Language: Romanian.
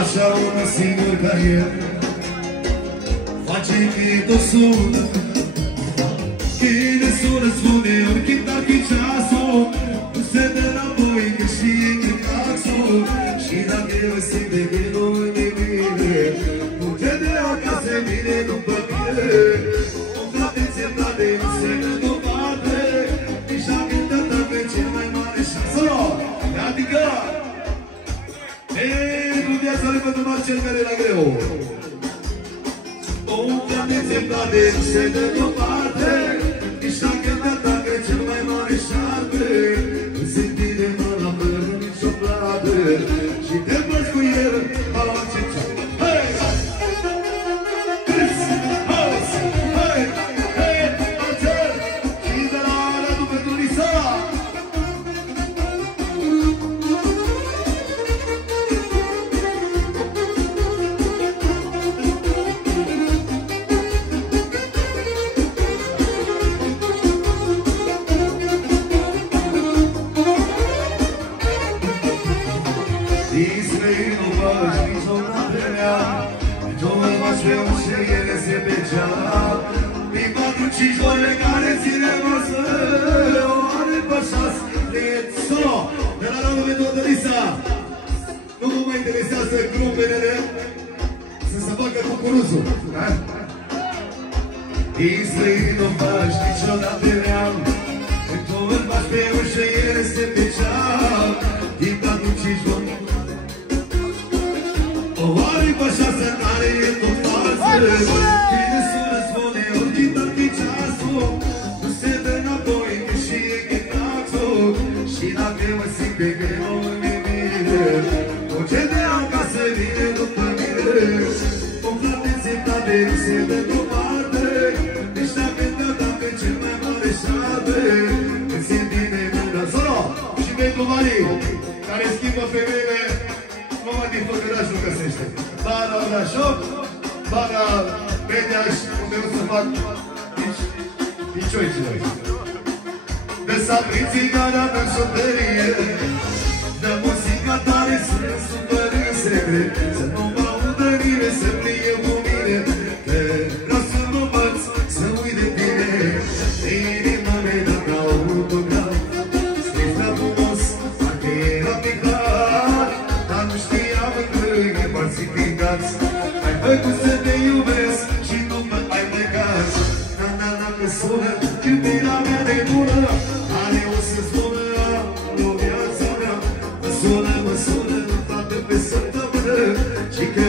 Așa una singur ca el face că tot sună. Cine sună spune ori chitachi ceasul, nu se dă înapoi că și e claxul. Și dacă eu simte că nu e bine, nu te de acasă vine după mine. O frate ți-e nu se dă doparte, nici dacă tata pe cel mai mare șansă. Adică cu viața lui pentru Marcel care era greu. O frate ți-e nu se dă doparte, nici dacă tata pe cel mai mare șarpe. Nu simți de mă la pără nici o plată și te împărți cu el a acceptat. Hei! Chris! House! Hei! Hei! Marcel! Și de la Radu pentru Lisa! Display no buzz, he's on the ground. Don't let my spell say it as if it's out. People do cheat for the guys in the muscle. On the pasas, let's go. De la Radu pentru Lisa. Nu mă interesează grupele să se facă cucuruzul. Display no buzz, he's on the ground. Don't let my spell say it as if it's out. People do cheat for o aripa șasă care e tot falsă. Cine sună spune ori chitachi ceasul, nu se dă înapoi că și e chitaxul. Și dacă mă simt că nu e bine, orice de acasă vine după mine. O frate ți-e nu se dă doparte, nici dacă tata pe cel mai mare șarpe. Îmi simt bine mâna solo și pentru Marii care schimbă femeile. Mama din Făgăraș nu găsește. Bara Brașov, bara Mediaș, unde o să fac picioici noi. De sabriții gara în șopterie, de muzica tare să ne supăr în secret, să nu mă audă nimeni să plie cu mine, că vreau să mă învăț să uit de tine. Inima mea dă ca un autograf, scris prea frumos, parcă era picat, dar nu știam că e falsificat. Ai făcut să te iubesc și după ai plecat. Na-na-na că sună iubirea mea de bună, are o să spună o viața mea. Mă sună, frate pe săptămână și că